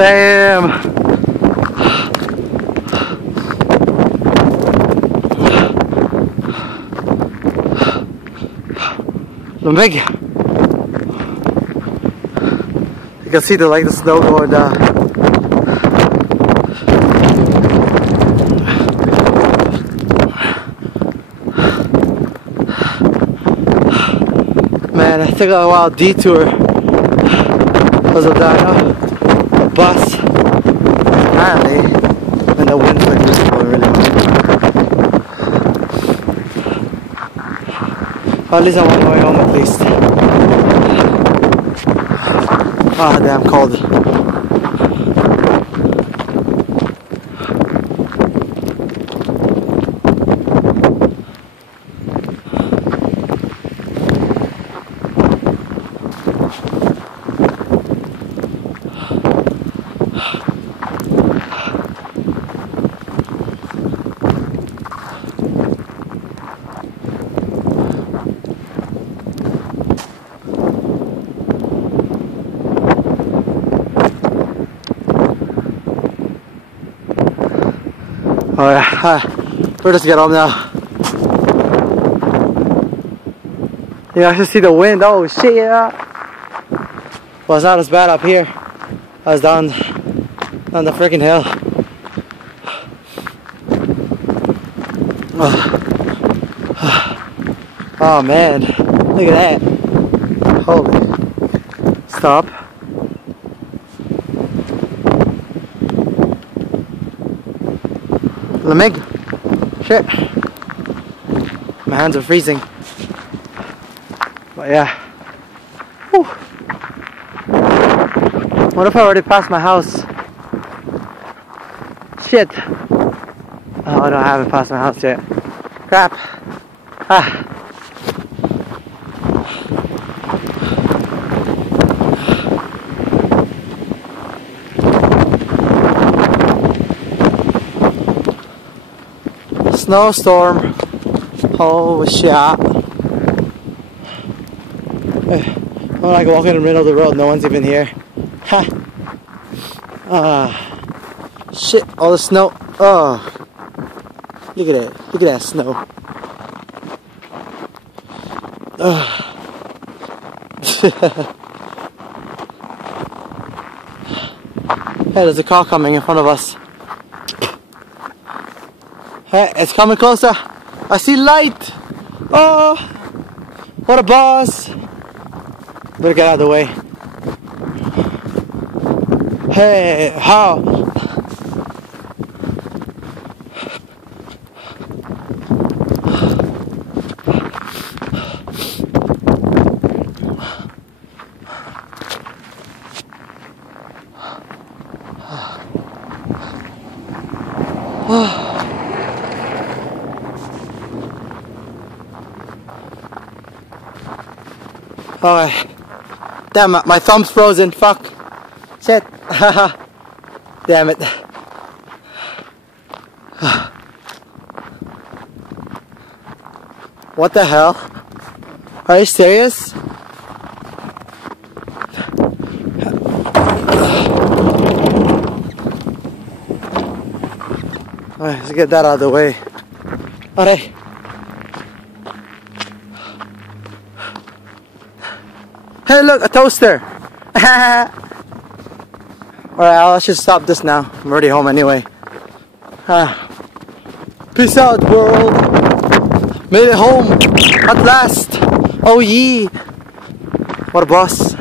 Damn. Lamig. You can see the snow going down. Man, I took a wild detour because of that the bus. Apparently, and the wind's like blowing really hard. At least I'm on my way home at least. Ah, damn cold. Alright, we're just get home now. You actually see the wind. Oh shit, yeah. Well, it's not as bad up here as down the freaking hill. Oh man, look at that. Holy. Stop. Lamig. Shit. My hands are freezing. But yeah. Whew. What if I already passed my house? Shit. Oh no, I haven't passed my house yet. Crap. Ah. Snowstorm. Oh shit. I'm like walking in the middle of the road, no one's even here. Ha! Shit, all the snow. Oh. Look at it. Look at that snow. Hey, there's a car coming in front of us. Hey, it's coming closer. I see light. Oh, what a boss. Better get out of the way. Hey, how? Alright. Damn it, my thumb's frozen. Fuck. Shit. Damn it. What the hell? Are you serious? Alright, let's get that out of the way. Alright. Hey look, a toaster! Alright, I should stop this now. I'm already home anyway. Peace out, world! Made it home! At last! Oh yeah! What a boss!